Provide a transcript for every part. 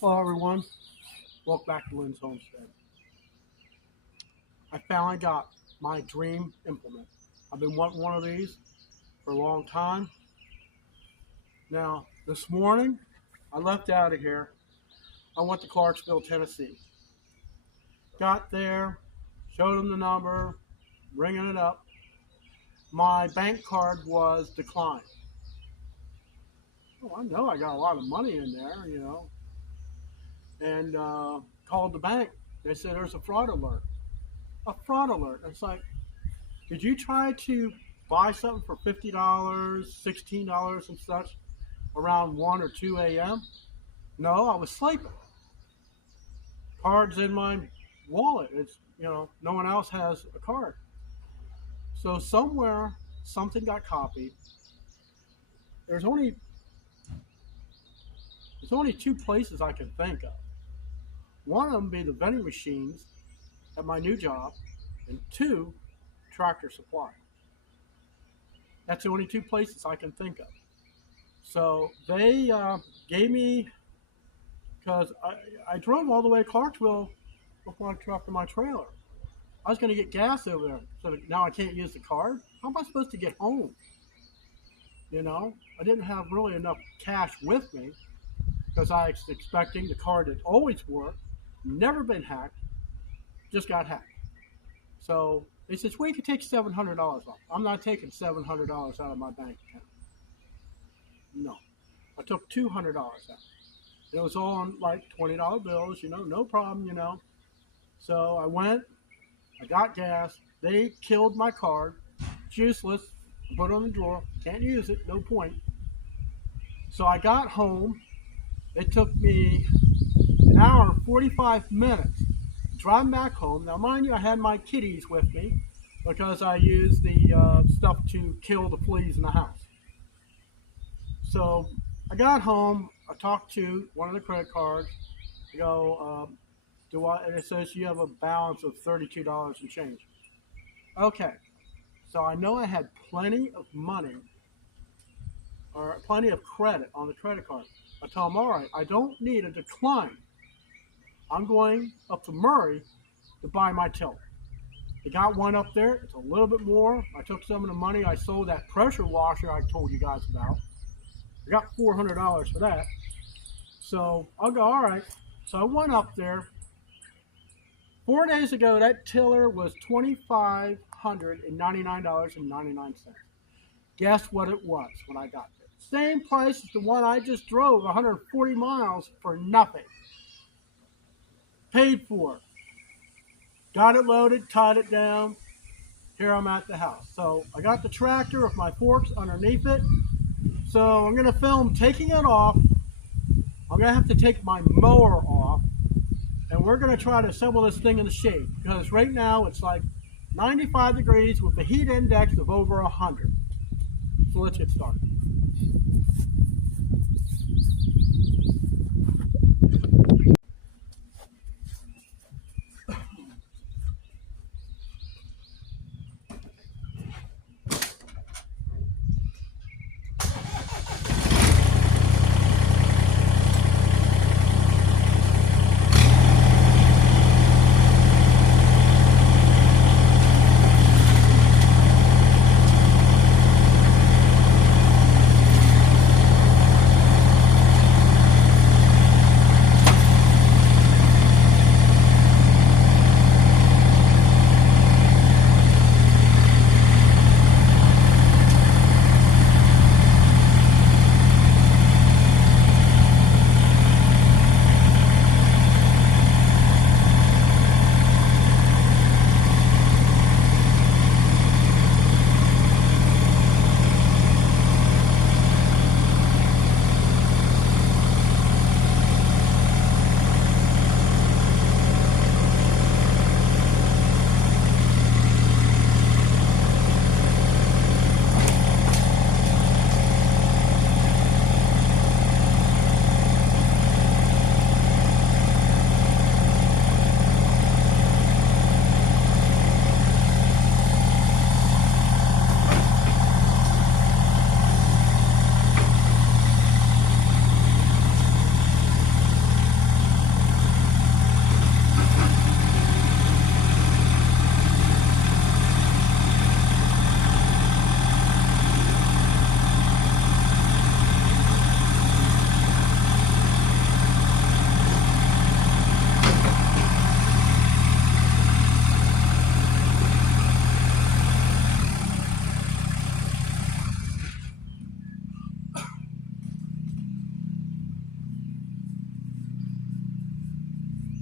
Hello everyone, welcome back to Lynn's Homestead. I finally got my dream implement. I've been wanting one of these for a long time. Now, this morning, I left out of here. I went to Clarksville, Tennessee. Got there, showed them the number, ringing it up. My bank card was declined. Oh, I know I got a lot of money in there, and called the bank. They said there's a fraud alert. A fraud alert. It's like, did you try to buy something for $50, $16 and such around 1 or 2 a.m.? No, I was sleeping. Card's in my wallet. It's, no one else has a card. So somewhere, something got copied. There's only two places I can think of. One of them be the vending machines at my new job, and two, Tractor Supply. That's the only two places I can think of. So they gave me, because I drove all the way to Clarksville before I trucked to my trailer. I was going to get gas over there, so now I can't use the card. How am I supposed to get home? I didn't have really enough cash with me because I was expecting the card that always worked, never been hacked, just got hacked. So they said, well, you can take $700 off. I'm not taking $700 out of my bank account. No. I took $200 out. It was all on like $20 bills, no problem, So I went, I got gas. They killed my card. It's useless. I put it on the drawer. Can't use it. No point. So I got home. It took me an hour and 45 minutes driving back home. Now, mind you, I had my kitties with me because I used the stuff to kill the fleas in the house. So I got home. I talked to one of the credit cards. I go, and it says you have a balance of $32 and change. Okay. So I know I had plenty of money or plenty of credit on the credit card. I tell them, all right, I don't need a decline. I'm going up to Murray to buy my tiller. They got one up there. It's a little bit more. I took some of the money. I sold that pressure washer I told you guys about. I got $400 for that. So I'll go, all right. So I went up there. 4 days ago, that tiller was $2,599.99. Guess what it was when I got there? Same price as the one I just drove 140 miles for nothing. Paid for it. Got it loaded, tied it down. Here I'm at the house. So I got the tractor with my forks underneath it. So I'm going to film taking it off. I'm going to have to take my mower off. And we're going to try to assemble this thing in the shade. Because right now it's like 95 degrees with a heat index of over 100. So let's get started.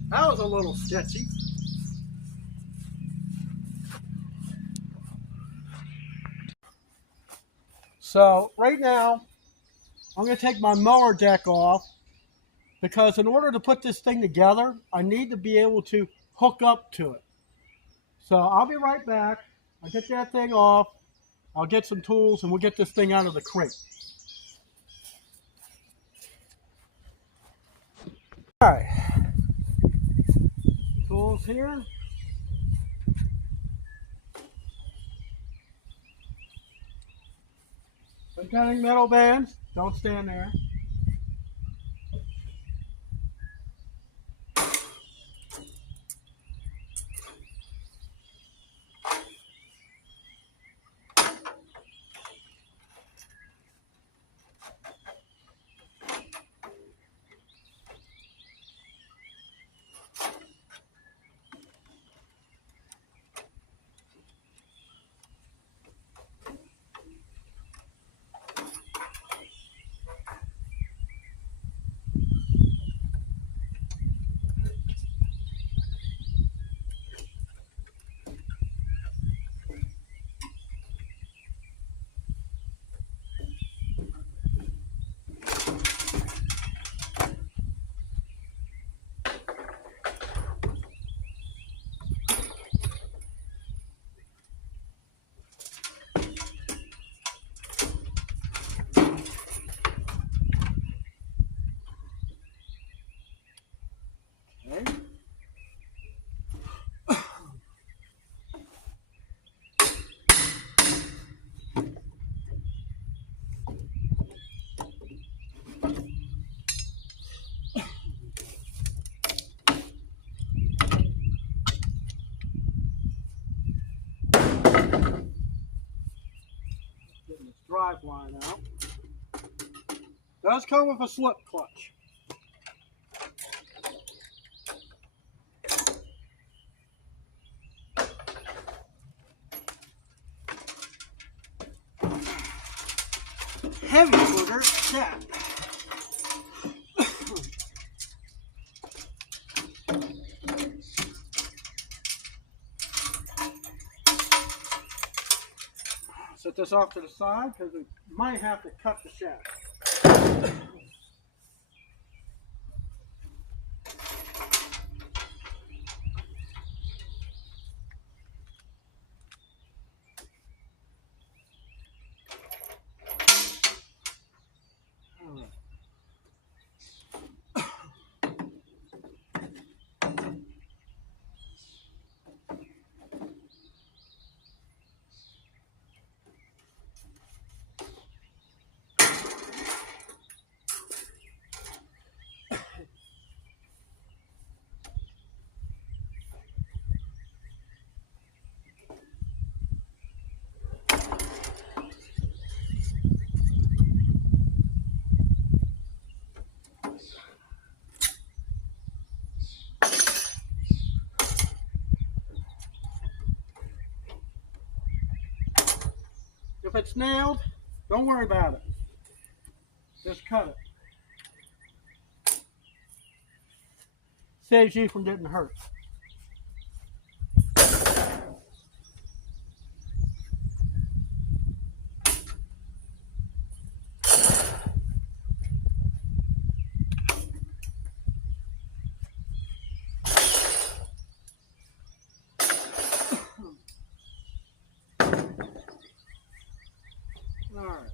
That was a little sketchy. So right now, I'm going to take my mower deck off because in order to put this thing together, I need to be able to hook up to it. So I'll be right back. I'll get that thing off. I'll get some tools and we'll get this thing out of the crate. All right. Tools here. Some cutting metal bands. Don't stand there. Okay. Getting this drive line out. Does come with a slip clutch. Heavy booger set. Set this off to the side because we might have to cut the shaft. If it's nailed, don't worry about it. Just cut it. Saves you from getting hurt. All right.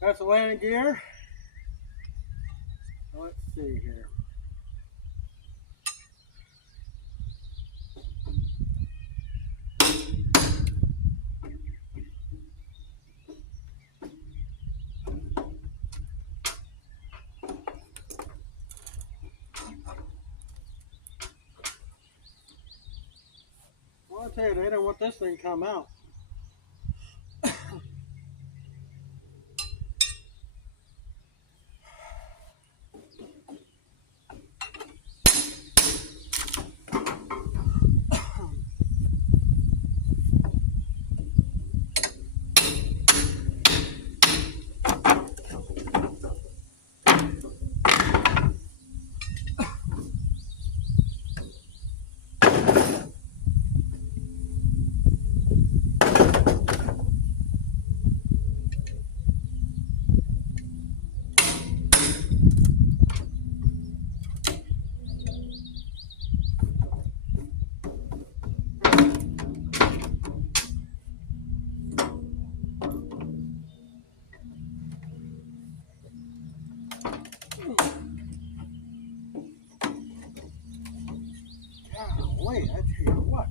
That's the landing gear. Let's see here. tell you, they don't want this thing to come out. Golly, I tell you what.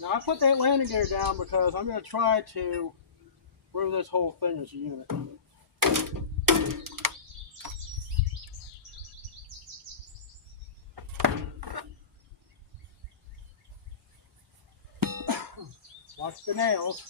Now I put that landing gear down because I'm going to try to roll this whole thing as a unit. Watch the nails.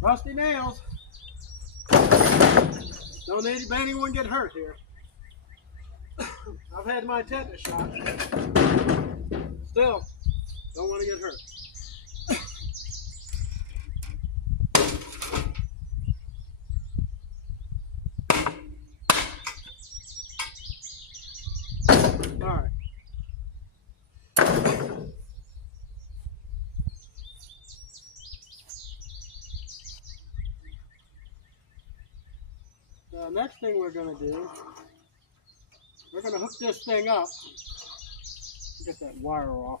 Rusty nails. Don't need anyone get hurt here. I've had my tetanus shot. Still, don't want to get hurt. All right. The next thing we're going to do, we're going to hook this thing up. Get that wire off.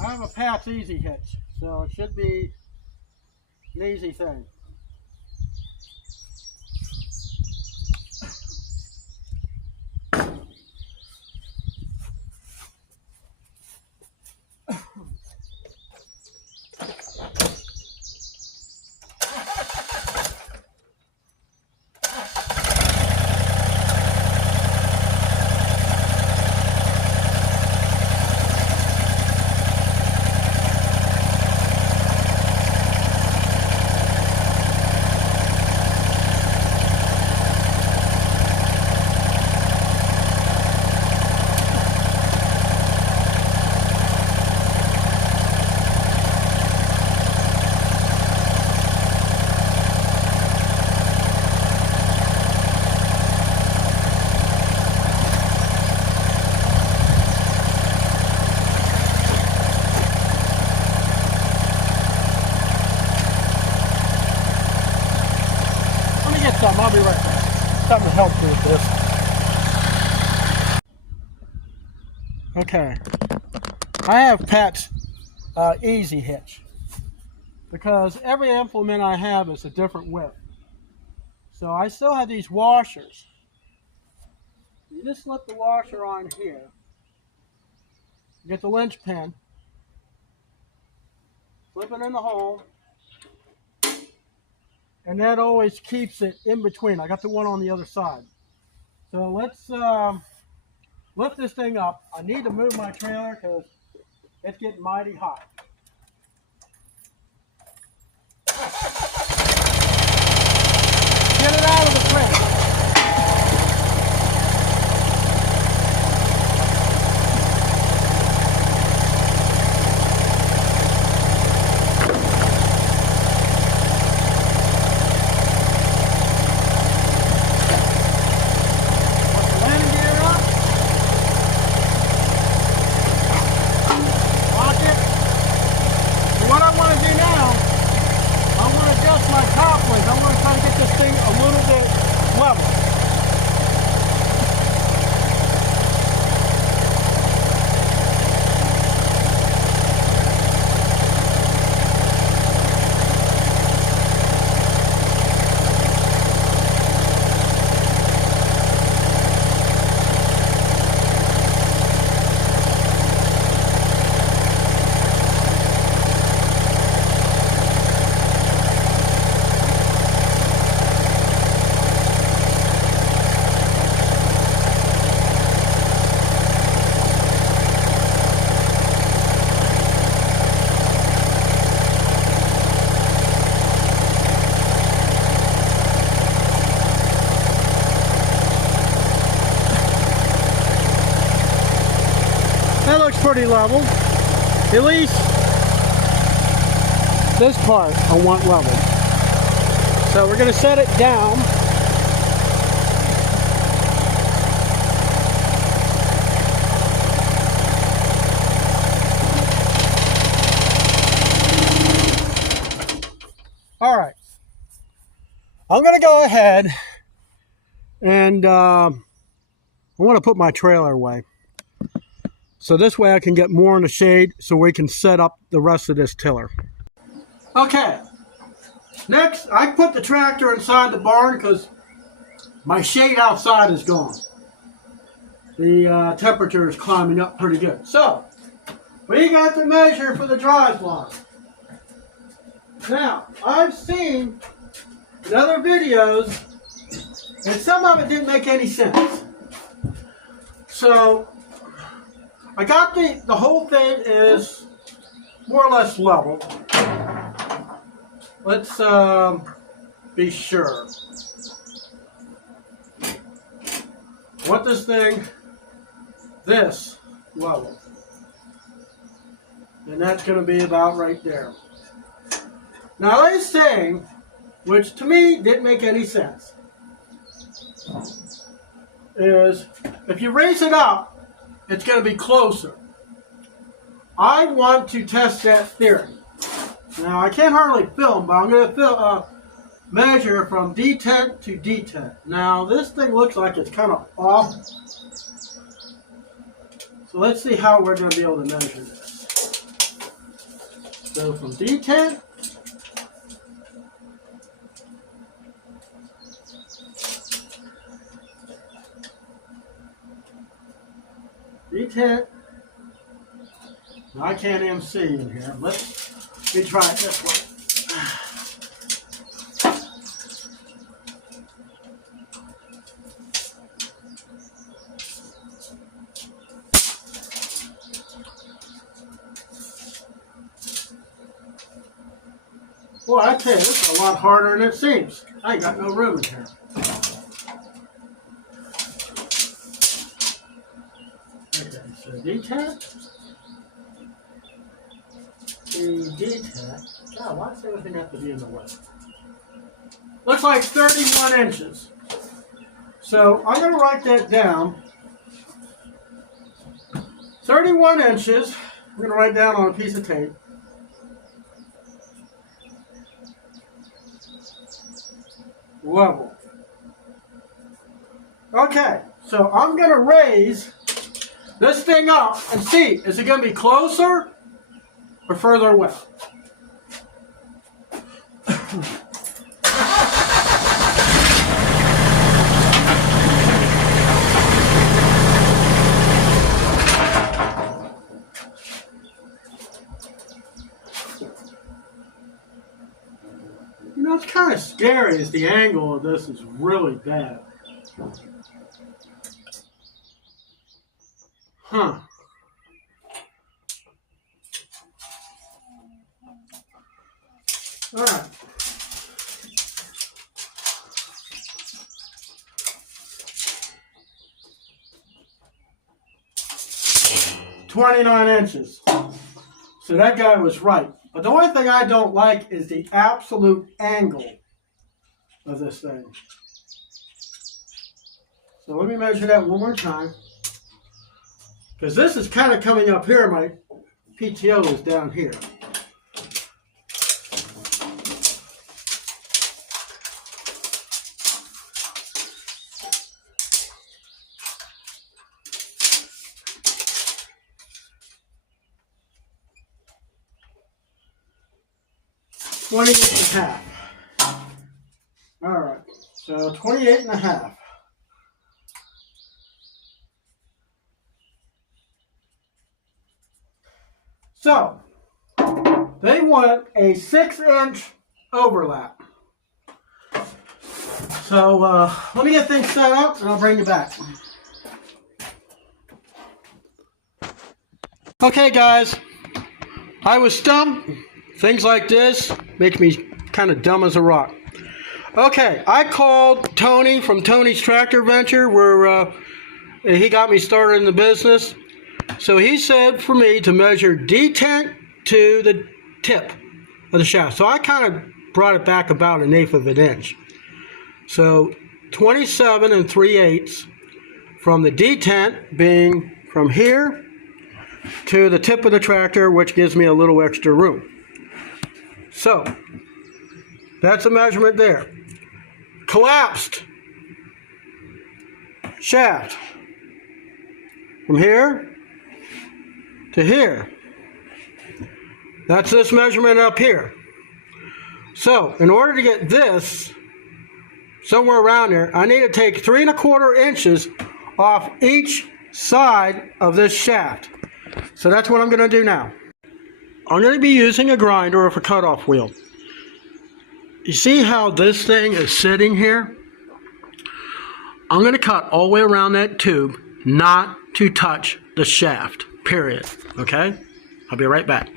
I have a Pat's Easy Hitch, so it should be an easy thing. I'll be right back. Something to help me with this. Okay. I have Pat's Easy Hitch because every implement I have is a different width. So I still have these washers. You just slip the washer on here. Get the linchpin. Slip it in the hole. And that always keeps it in between. I got the one on the other side. So let's lift this thing up. I need to move my trailer because it's getting mighty hot. level. That looks pretty level. At least this part I want level. So we're going to set it down. All right. I'm going to go ahead and I want to put my trailer away. So this way I can get more in the shade so we can set up the rest of this tiller. Okay, next I put the tractor inside the barn because my shade outside is gone. The temperature is climbing up pretty good. So, we got to measure for the drive line. Now, I've seen in other videos, and some of it didn't make any sense. So, I got the whole thing is more or less level. Let's be sure. I want this thing this level. And that's going to be about right there. Now this thing, which to me didn't make any sense, is if you raise it up, it's going to be closer. I want to test that theory. Now, I can't hardly film, but I'm going to measure from detent to detent. Now, this thing looks like it's kind of off. So let's see how we're going to be able to measure this. So from detent, detent. Now, I can't even see in here. Let me try it this way. Boy, I tell you, this is a lot harder than it seems. I ain't got no room in here. Okay, so detent. Detent. God, why does everything have to be in the way? Looks like 31 inches. So I'm going to write that down. 31 inches. I'm going to write down on a piece of tape. Level. Okay, so I'm going to raise this thing up and see, is it going to be closer or further away? You know, it's kind of scary as the angle of this is really bad. Huh. All right. "29 inches. So that guy was right. But the only thing I don't like is the absolute angle of this thing. So let me measure that one more time. Because this is kind of coming up here. My PTO is down here. 28.5. All right, so 28.5. So they want a 6-inch overlap. So let me get things set up and I'll bring you back. Okay guys, I was stumped. Things like this make me kind of dumb as a rock. Okay, I called Tony from Tony's Tractor Venture where he got me started in the business. So he said for me to measure detent to the tip of the shaft. So I kind of brought it back about 1/8 of an inch. So 27 3/8 from the detent being from here to the tip of the tractor, which gives me a little extra room. So that's a measurement there. Collapsed shaft from here to here. That's this measurement up here. So in order to get this somewhere around there, I need to take 3 1/4 inches off each side of this shaft. So that's what I'm going to do now. I'm going to be using a grinder with a cutoff wheel. You see how this thing is sitting here? I'm going to cut all the way around that tube, not to touch the shaft, period. Okay? I'll be right back.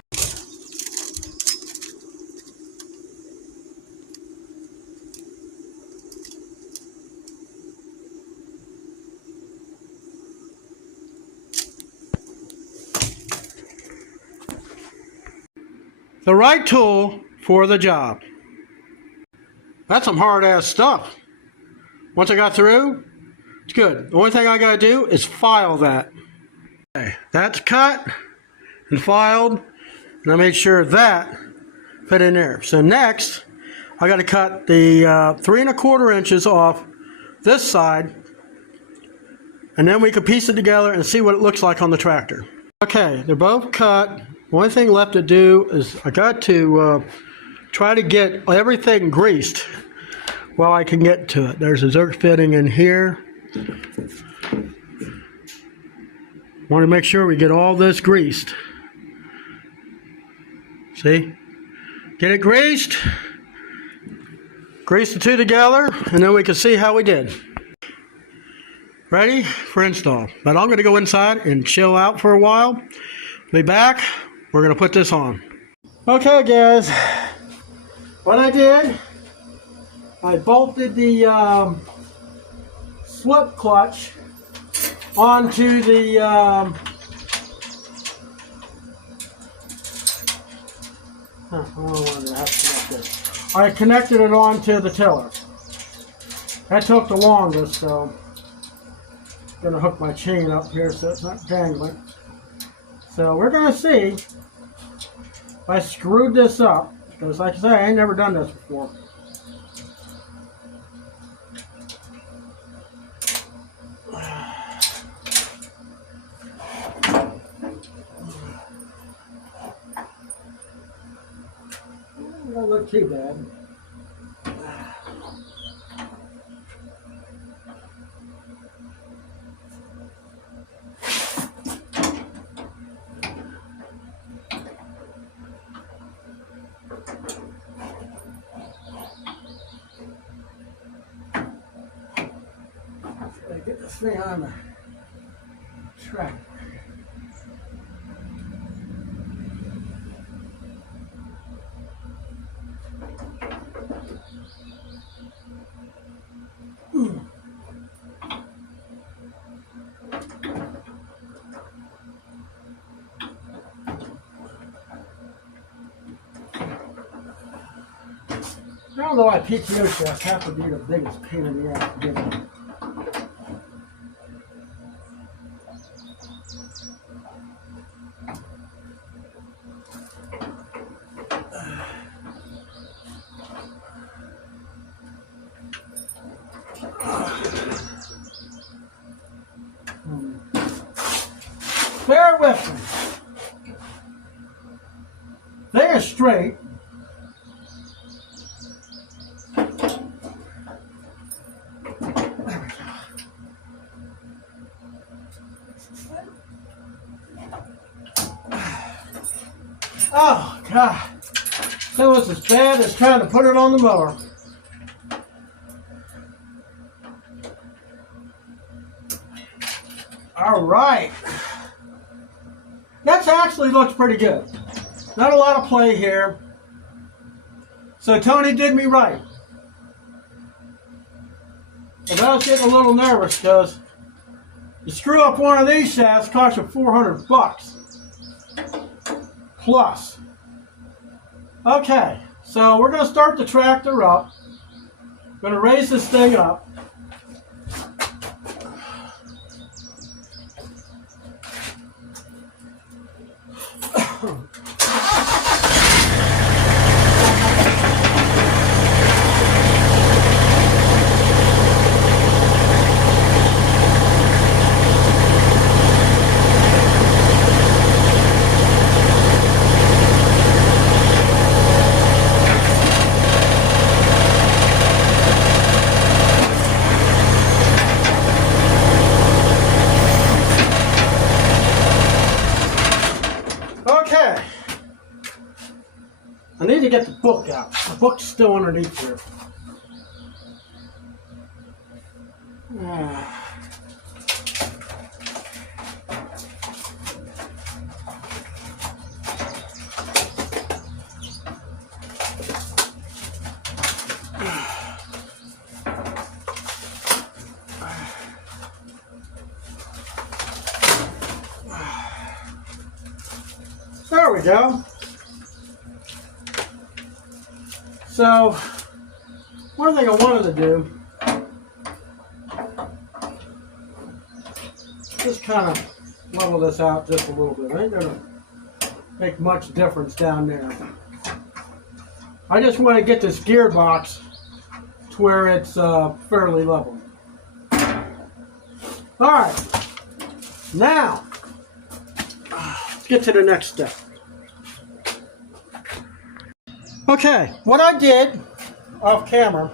The right tool for the job. That's some hard-ass stuff. Once I got through, it's good. The only thing I got to do is file that. Okay, that's cut and filed, and I made sure that fit in there. So next, I got to cut the 3 1/4 inches off this side, and then we can piece it together and see what it looks like on the tractor. Okay, they're both cut. One thing left to do is I got to try to get everything greased while I can get to it. There's a zerk fitting in here. Want to make sure we get all this greased. See? Get it greased. Grease the two together, and then we can see how we did. Ready for install. But I'm going to go inside and chill out for a while. Be back. We're going to put this on. Okay guys, what I did, I bolted the slip clutch onto the I connected it onto the tiller. That took the longest, so I'm going to hook my chain up here so it's not dangling. So we're going to see if I screwed this up, because like I said, I ain't never done this before. It don't look too bad. Get this thing on the track. I don't know why PTO shafts have to be the biggest pain in the ass to get in. Bear with me. They are straight. Oh, God. That was as bad as trying to put it on the mower. All right. That actually looks pretty good. Not a lot of play here. So Tony did me right. But I was getting a little nervous because you screw up one of these shafts, costs you $400 plus. Okay, so we're going to start the tractor up. Going to raise this thing up. Okay. I need to get the book out. The book's still underneath here. There we go. So, one thing I wanted to do, just kind of level this out just a little bit. Ain't gonna make much difference down there. I just want to get this gearbox to where it's fairly level. All right, now let's get to the next step. Okay, what I did off camera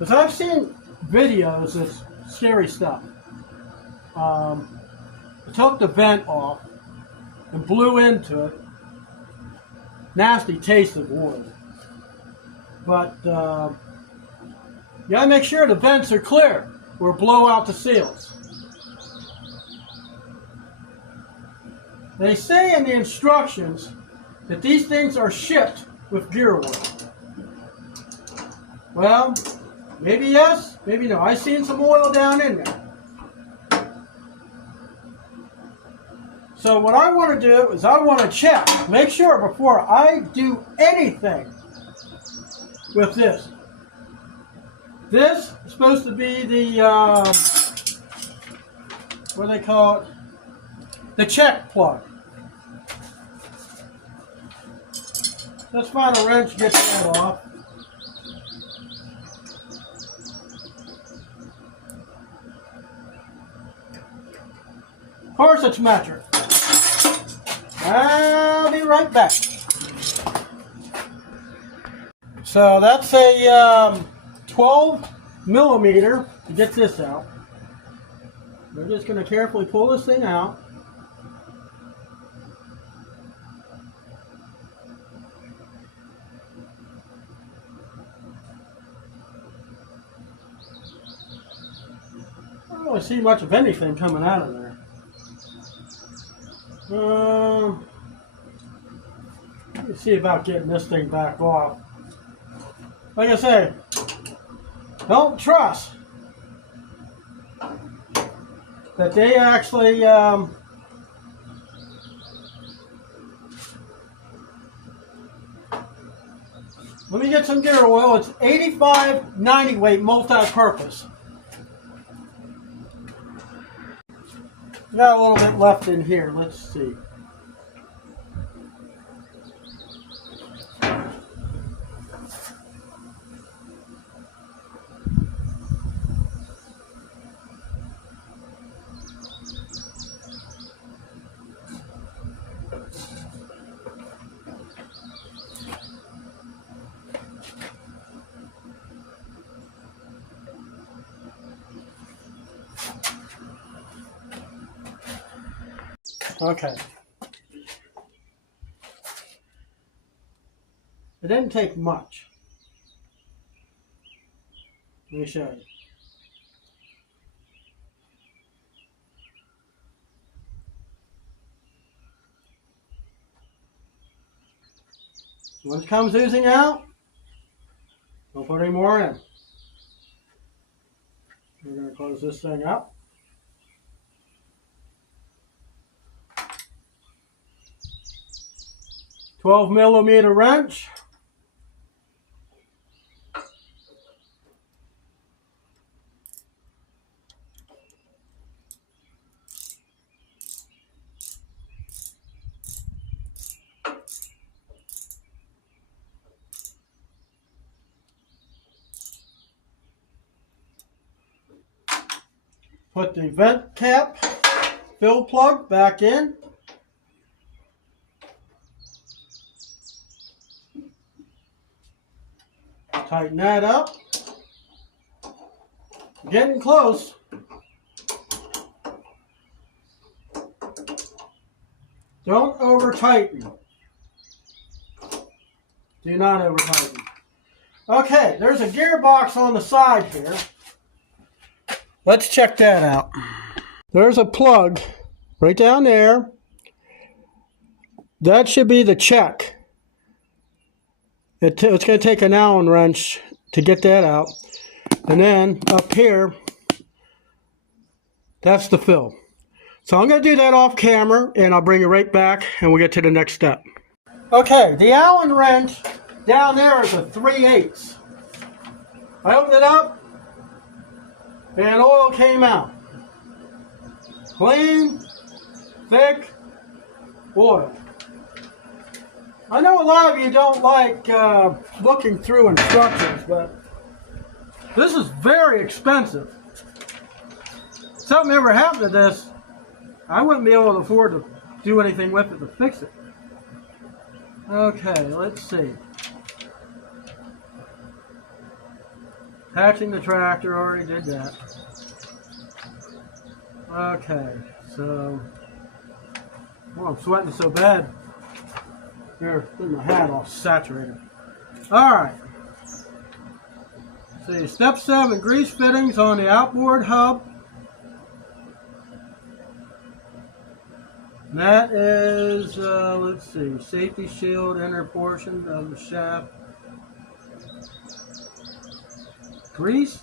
is I've seen videos of scary stuff. I took the vent off and blew into it. Nasty taste of oil. But you gotta make sure the vents are clear or blow out the seals. They say in the instructions that these things are shipped with gear oil. Well, maybe yes, maybe no. I've seen some oil down in there. So what I want to do is I want to check, make sure before I do anything with this. This is supposed to be the, what do they call it? The check plug. Let's find a wrench, get that off. Of course it's metric. I'll be right back. So that's a 12 millimeter to get this out. We're just going to carefully pull this thing out. I don't really see much of anything coming out of there. Let me see about getting this thing back off. Like I say, don't trust that they actually let me get some gear oil. It's 85/90 weight multi-purpose. Got a little bit left in here. Let's see. Okay. It didn't take much. Let me show you. Once it comes oozing out, don't put any more in. We're going to close this thing up. "12mm wrench. Put the vent cap fill plug back in. Tighten that up. Getting close. Don't over tighten. Do not over tighten. Okay, there's a gearbox on the side here. Let's check that out. There's a plug right down there. That should be the check. It's going to take an Allen wrench to get that out. And then up here, that's the fill. So I'm going to do that off camera, and I'll bring it right back, and we'll get to the next step. Okay, the Allen wrench down there is a 3/8. I opened it up, and oil came out. Clean, thick oil. I know a lot of you don't like looking through instructions, but this is very expensive. If something ever happened to this, I wouldn't be able to afford to do anything with it to fix it. Okay, let's see. Attaching the tractor, already did that. Okay, so, oh, I'm sweating so bad. Here, put my hat all saturated. Alright. See, step 7, grease fittings on the outboard hub. And that is, let's see, safety shield, inner portion of the shaft. Grease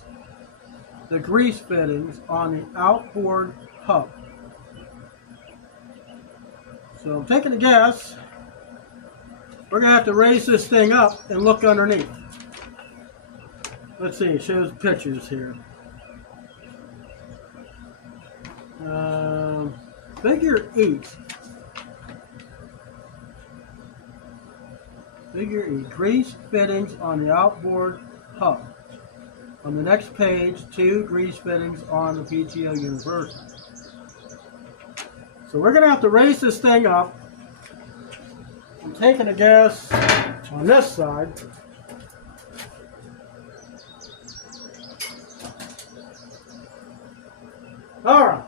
the grease fittings on the outboard hub. So I'm taking a guess. We're going to have to raise this thing up and look underneath. Let's see, it shows pictures here. Figure 8. Figure 8. Grease fittings on the outboard hub. On the next page, 2 grease fittings on the PTO Universal. So we're going to have to raise this thing up. I'm taking a guess on this side. Alright.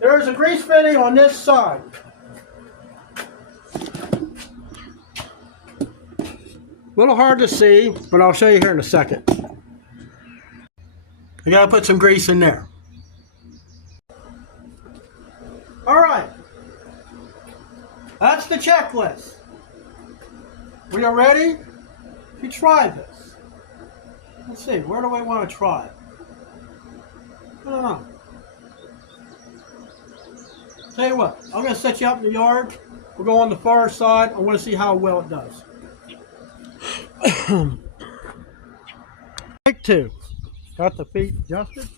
There's a grease fitting on this side. A little hard to see, but I'll show you here in a second. I gotta put some grease in there. Alright. That's the checklist. We are ready to try this. Let's see, where do I want to try it? I don't know. Tell you what, I'm going to set you up in the yard. We'll go on the far side. I want to see how well it does. Take 2. Got the feet adjusted.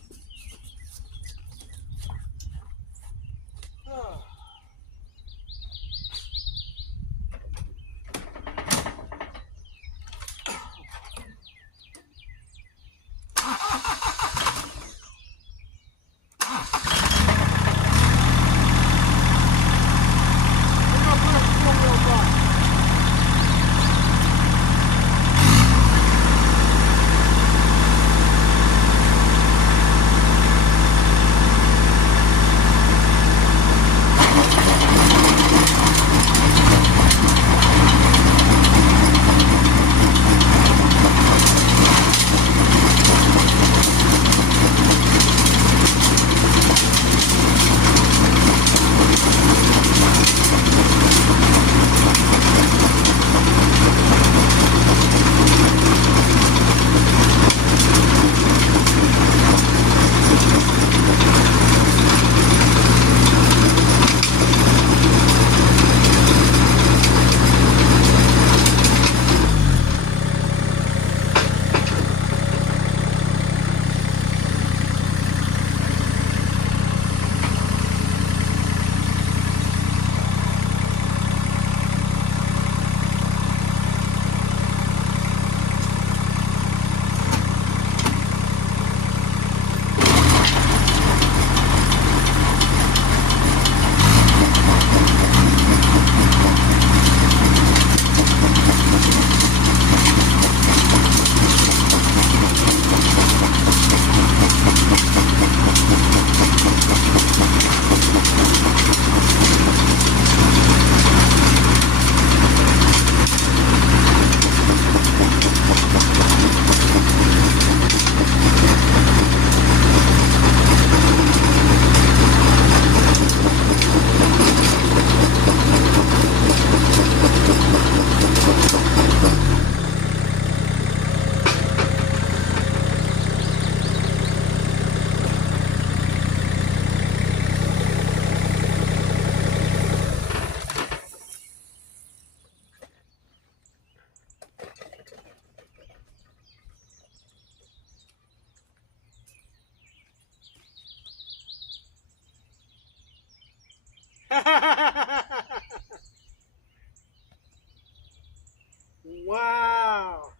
Wow.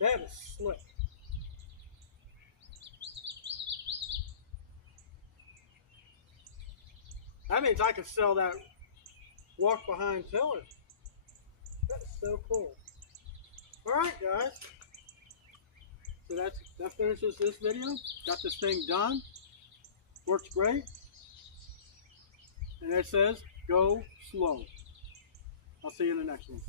That is slick. That means I could sell that walk behind tiller. That's so cool. Alright guys. So that finishes this video. Got this thing done. Works great. And it says go slow. I'll see you in the next one.